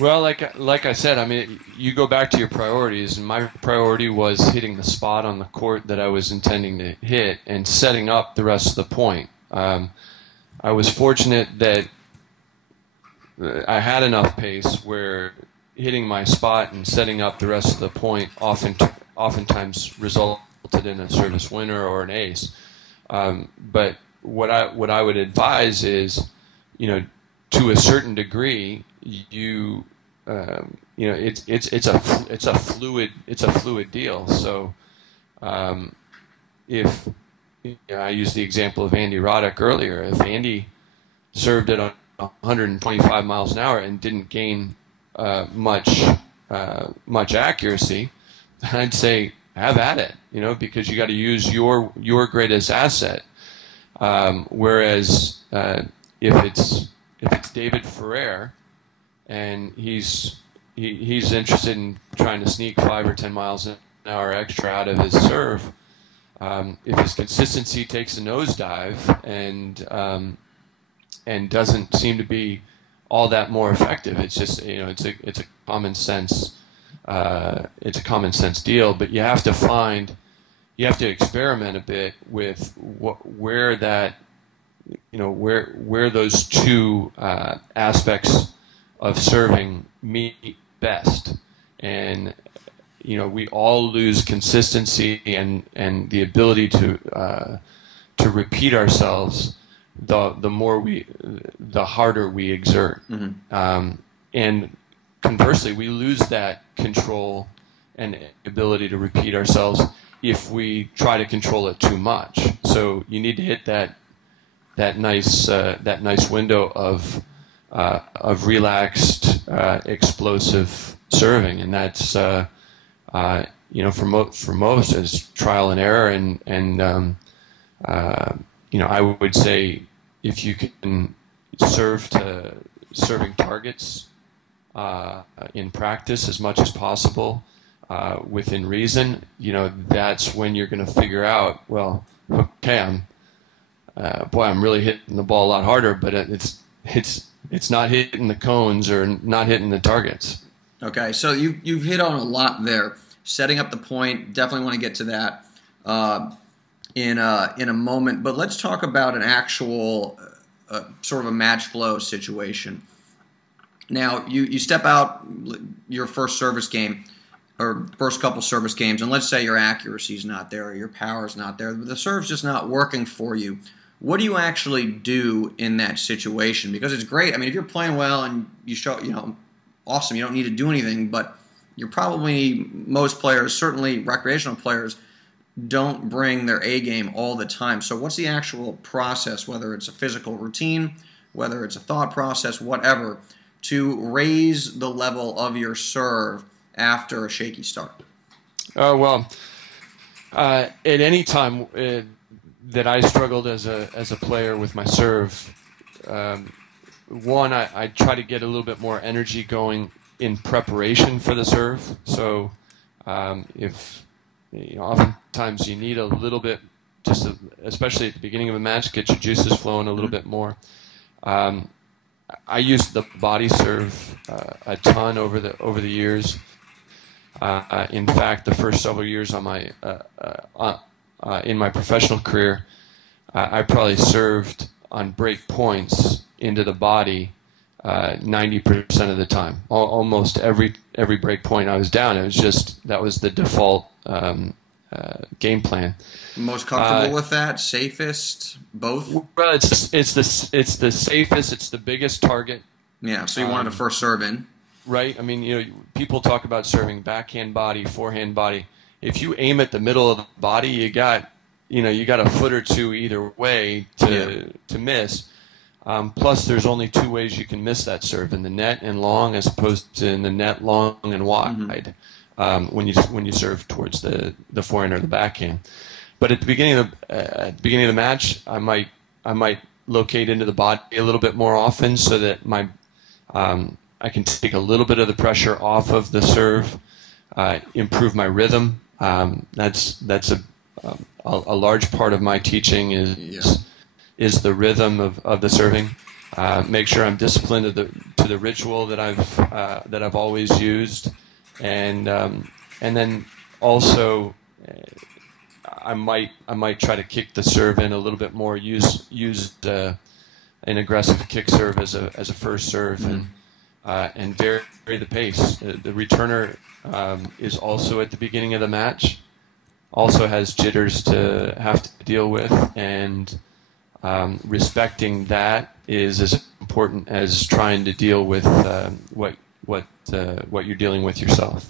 Well, like I said, I mean, you go back to your priorities, and my priority was hitting the spot on the court that I was intending to hit and setting up the rest of the point. I was fortunate that I had enough pace where hitting my spot and setting up the rest of the point oftentimes resulted in a service winner or an ace. But what I would advise is, to a certain degree, it's a fluid deal. So if I used the example of Andy Roddick earlier, if Andy served at 125 miles an hour and didn't gain much accuracy, I'd say have at it, because you got to use your greatest asset. Whereas if it's David Ferrer and he's interested in trying to sneak 5 or 10 miles an hour extra out of his serve, if his consistency takes a nosedive and doesn't seem to be all that more effective, it's just it's a common sense deal. But you have to experiment a bit with where those two aspects of serving meet best. And we all lose consistency and the ability to repeat ourselves the harder we exert. Mm-hmm. And conversely, we lose that control and ability to repeat ourselves if we try to control it too much. So you need to hit that nice window of relaxed, explosive serving, and that's for most it's trial and error, and I would say if you can serving targets in practice as much as possible within reason, that's when you're going to figure out, well, okay, I'm really hitting the ball a lot harder, but it's not hitting the cones or not hitting the targets. Okay, so you've hit on a lot there. Setting up the point, definitely want to get to that in a moment. But let's talk about an actual sort of a match flow situation. Now, you step out your first service game or first couple service games, and let's say your accuracy is not there or your power is not there, but the serve's just not working for you. What do you actually do in that situation? Because it's great. I mean, if you're playing well and you show, awesome, you don't need to do anything, but most players, certainly recreational players, don't bring their A game all the time. So what's the actual process, whether it's a physical routine, whether it's a thought process, whatever, to raise the level of your serve after a shaky start? At any time that I struggled as a player with my serve, one, I try to get a little bit more energy going in preparation for the serve. So if oftentimes you need a little bit, especially at the beginning of a match, get your juices flowing a little bit more. I used the body serve a ton over the years. In fact, the first several years on in my professional career, I probably served on break points into the body 90% of the time. Almost every break point I was down, that was the default game plan. Most comfortable with that? Safest? Both? Well, it's the safest. It's the biggest target. Yeah. So you wanted to first serve in, right? I mean, people talk about serving backhand body, forehand body. If you aim at the middle of the body, you got a foot or two either way to miss. Plus, there's only two ways you can miss that serve: in the net and long, as opposed to in the net long and wide. Mm-hmm. When you serve towards the forehand or the backhand. But at the beginning of the match, I might locate into the body a little bit more often, so that I can take a little bit of the pressure off of the serve, improve my rhythm. That's a large part of my teaching is the rhythm of the serving. make sure I'm disciplined to the ritual that I've always used, and then also I might try to kick the serve in a little bit more. Use an aggressive kick serve as a first serve, and vary the pace. The returner is also at the beginning of the match, also has jitters to have to deal with, and respecting that is as important as trying to deal with what you're dealing with yourself.